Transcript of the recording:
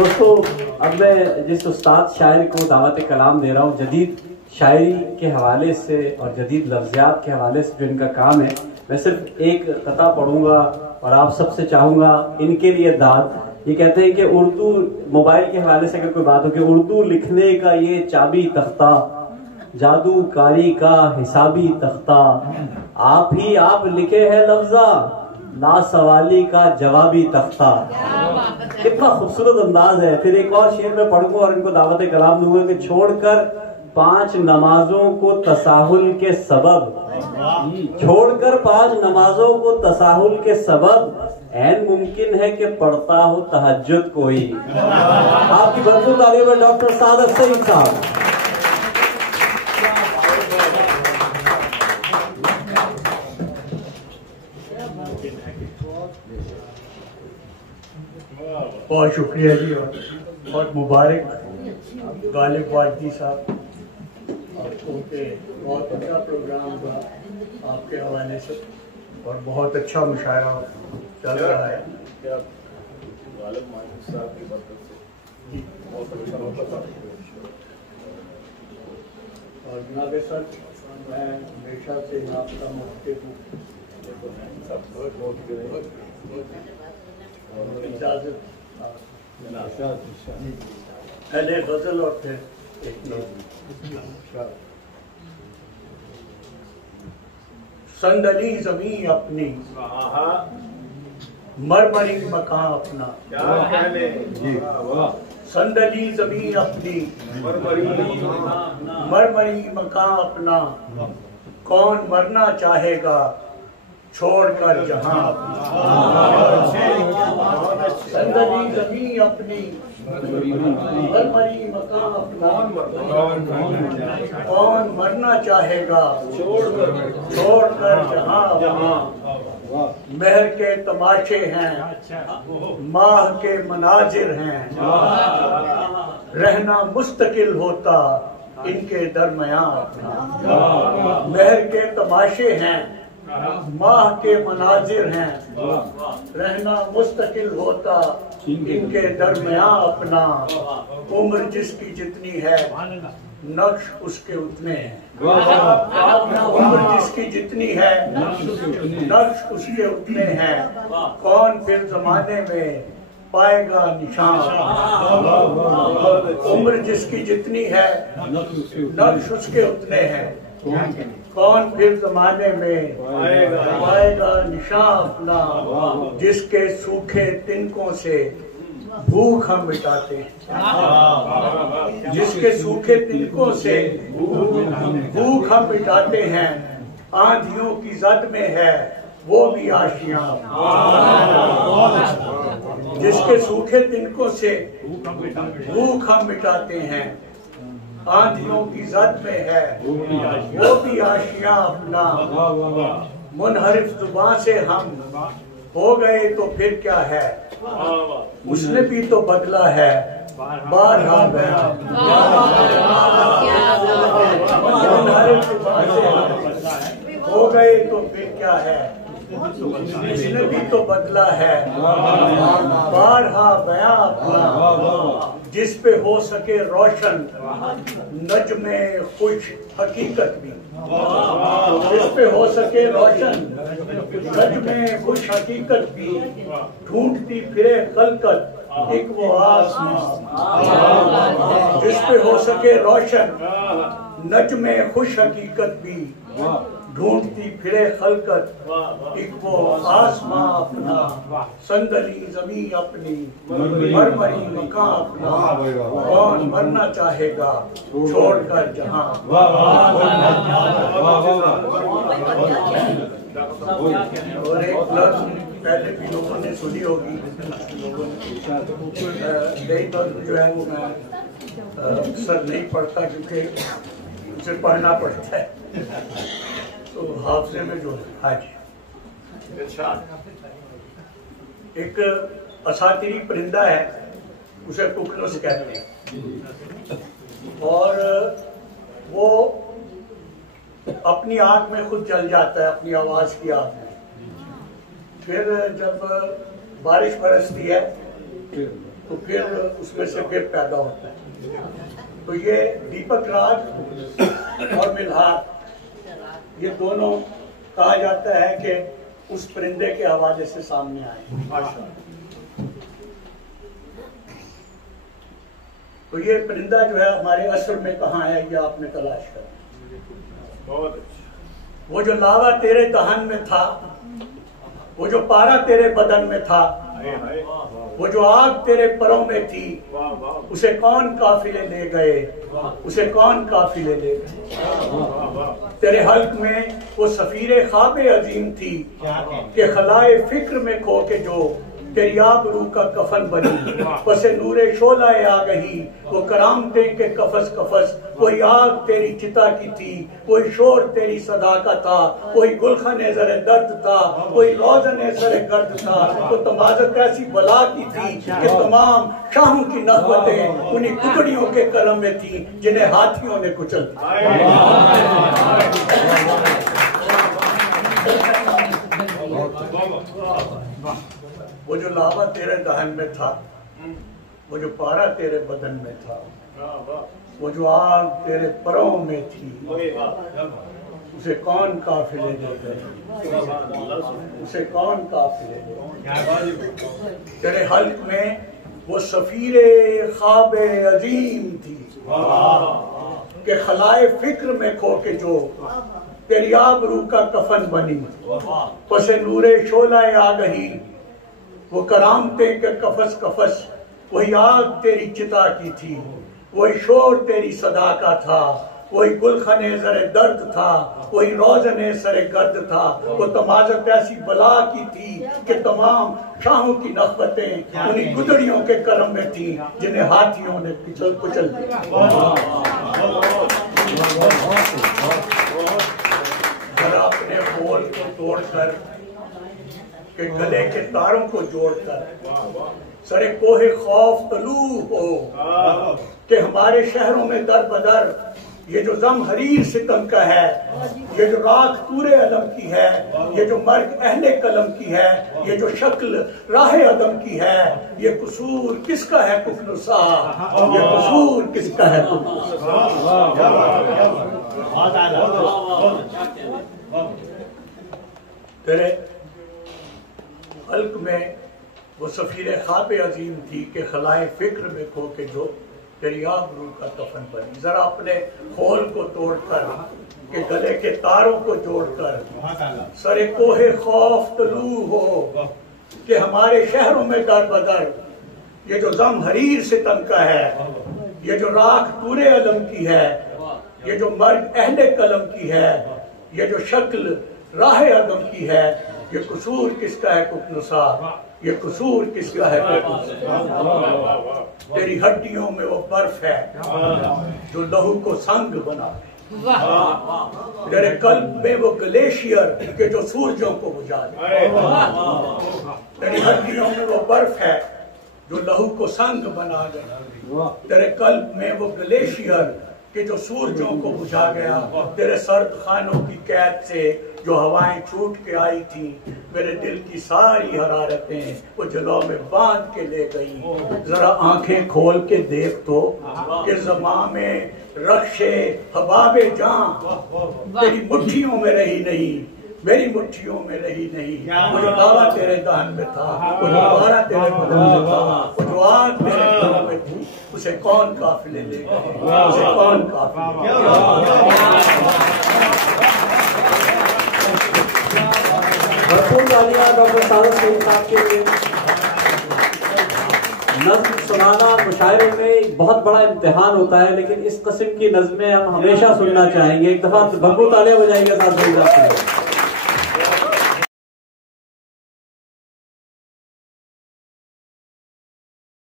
दोस्तों, अब मैं जिस उस्ताद शायर को दावत कलाम दे रहा हूँ, जदीद शायरी के हवाले से और जदीद लफ्ज़ियात के हवाले से जो इनका काम है, मैं सिर्फ एक कता पढ़ूंगा और आप सबसे चाहूँगा इनके लिए दाद। ये कहते हैं कि उर्दू मोबाइल के हवाले से अगर कोई बात हो कि उर्दू लिखने का ये चाबी तख्ता, जादूकारी का हिसाबी तख्ता, आप ही आप लिखे हैं लफ्जा, लासवाली का जवाबी तख्ता। कितना खूबसूरत अंदाज है। फिर एक और शेर में पढ़ूंगा और इनको दावत कलाम दूंगा कि छोड़कर 5 नमाजों को तसाहुल के सबब, छोड़कर 5 नमाजों को तसाहुल के सबब, ऐन मुमकिन है कि पढ़ता हो तहज्जुद कोई। आपकी भरपूर तारीफ है डॉक्टर सादत सईद साहब। बहुत शुक्रिया जी और बहुत मुबारक गालिब वाजदी साहब आपको के बहुत अच्छा प्रोग्राम हुआ आपके हवाले से और बहुत अच्छा मुशायरा चल रहा है। गालिब वाजदी साहब की बरकत से जी बहुत अच्छा और जनाब सर, मैं हमेशा से आपका मुफ्ती हूँ और इजाज़त पहले गजल और फिर संदली जमी अपनी, मरमरी मकान अपना, संदली जमी अपनी, मरमरी मकान अपना, कौन मरना चाहेगा छोड़कर जहां अपना। संदली जमी अपनी, मरमरी मकान अपना, कौन मरना चाहेगा छोड़कर जहां अपना। महर के तमाशे हैं, माह के मनाजिर हैं, रहना मुस्तकिल होता इनके दरमियां अपना। महर के तमाशे हैं, माह के मनाजिर हैं, रहना मुस्तकिल होता इनके दरमियां अपना। उम्र जिसकी जितनी है नक्श उसके उतने हैं। उम्र जिसकी जितनी है नक्श उसके उतने हैं, कौन फिर जमाने में पाएगा निशान। उम्र जिसकी जितनी है नक्श उसके उतने हैं, कौन फिर जमाने में पाएगा निशान अपना। जिसके सूखे तिनकों से भूख हम मिटाते हैं, जिसके सूखे तिनकों से भूख हम मिटाते हैं, आंधियों की जद में है वो भी आशियां। जिसके सूखे तिनकों से भूख हम मिटाते हैं, आंधियों की जद में है वो भी आशियां अपना। मुनहरिफ जुबान से हम हो गए तो फिर क्या है, उसने भी तो बदला है बारहा गया। मुनहरिफ जुबान से हम हो गए तो फिर क्या है, उसने भी तो बदला है बारहा बयां अपना। जिस पे हो सके रोशन नज्मे खुश हकीकत भी, जिस पे हो सके रोशन नज्मे खुश हकीकत भी, ढूंढती फिरे खलकत एक वो आसमां। जिस पे हो सके रोशन नज्मे खुश हकीकत भी, ढूंढती फिरे खलकत एक वो आसमां अपना। संदली जमी अपनी, मरमरी मकान अपना, कौन मरना चाहेगा छोड़कर जहां। और एक लफ्ज पहले भी लोगों ने सुनी होगी, नई लफ्ज जो है वो मैं अक्सर नहीं पढ़ता क्योंकि उसे पढ़ना पड़ता है, तो हाफजे में जो है एक असातिरी परिंदा है, उसे टुकनस कहते हैं, और वो अपनी आंख में खुद जल जाता है, अपनी आवाज की आग में। फिर जब बारिश बरसती है तो फिर उसमें से फिर पैदा होता है। तो ये दीपक राज और मिल्हार, ये दोनों कहा जाता है कि उस परिंदे के हवाले से सामने आए। तो ये परिंदा जो है हमारे असर में कहाँ है, ये आपने तलाश कर। बहुत अच्छा। वो जो लावा तेरे दहन में था, वो जो पारा तेरे बदन में था, वो जो आग तेरे परों में थी, उसे कौन काफिले ले गए, उसे कौन काफिले ले गए। तेरे हल्क में वो सफीरे ख्वाबे अजीम थी कि खलाए फिक्र में खो के जो तेरी आबरू का कफन बनी। पसे नूरे शोलाए आ गई, वो करामते के कफस कफस, कोई आग तेरी चिता की थी, कोई शोर तेरी सदा का था, कोई गुलखने जरे दर्द था, कोई रोजने सरे गर्द था। वो तमाजत ऐसी बला की थी कि तमाम शाहों की नस्बतें उन्हीं कुकड़ियों के कलम में थी जिन्हें हाथियों ने कुचल दिया। वो जो लावा तेरे दहन में था, वो जो पारा तेरे बदन में था, वो जो आग तेरे परों में थी, उसे कौन काफिले ले गए, उसे कौन काफिले ले गए। तेरे हल्क में वो सफीरे ख्वाबे अजीम थी कि खलाए फिक्र में खो के जो तेरी आबरू का कफन बनी। पसे नूरे शोलाए आ गई, वो करामते के कफस कफस, वही आग तेरी चिता की थी, वही शोर तेरी सदा का था, वही गुलखने जरे दर्द था, वही रोजने सरे गर्द था। वो तमाजत ऐसी बला की थी कि तमाम शाहों की नस्बतें उन्हीं गुदड़ियों के करम में थी जिन्हें हाथियों ने कुचल दिया। जरा अपने बोल को तोड़कर के गले के तारों को जोड़कर सरे कोहे खौफ तलू हो कि हमारे शहरों में दर बदर ये जो जम हरीर सितम का है, ये जो राख पूरे अलम की है, ये जो मर्ग अहले कलम की है, ये जो शक्ल राहे अदम की है, ये कसूर किसका है कुफनुसा, ये कसूर किसका है कुफनुसा। तेरे हल्क में वो सफीरे ख्वाबे अजीम थी कि खलाए फिक्र में खो के जो तेरी आबरू का कफन बनी। जरा अपने खोल को तोड़कर के गले के तारों को जोड़कर सरे कोहे खौफ तलू हो कि हमारे शहरों में दर बदर ये जो जम हरीर सितम का है, ये जो राख पूरे अलम की है, ये जो मर्ग अहले कलम की है, ये जो शक्ल राह अदम की है, ये कसूर किसका है कुफनुसा, ये कसूर किसका है कुफनुसा। तेरी हड्डियों में वो बर्फ है जो लहू को संग बना, तेरे कल्ब में वो ग्लेशियर के जो सूरजों को बुझा दे। तेरी हड्डियों में वो बर्फ है जो लहू को संग बना दे। तेरे कल्ब में वो ग्लेशियर कि जो सूरजों को बुझा गया। तेरे सर्द खानों की कैद से जो हवाएं छूट के आई थी, मेरे दिल की सारी हरारतें वो जलौं में बांध के ले गई। जरा आंखें खोल के देख तो कि ज़मां में रक्षे हबाबे जान तेरी मुट्ठियों में रही नहीं, मेरी मुट्ठियों में रही नहीं। वो जो लावा तेरे दहन में था, वो जो पारा तेरे बदन में था, वो जो आग तेरे घरों में थी, उसे कौन काफिले ले गए, उसे कौन काफिले। भरपूर तालियां डॉक्टर सारस सिंह साहब के लिए। नज़्म सुनाना मुशायरे में एक बहुत बड़ा इम्तिहान होता है, लेकिन इस किस्म की नज़्में हम हमेशा सुनना चाहेंगे। एक दफा भरपूर तालियां बजाएंगे साथ में।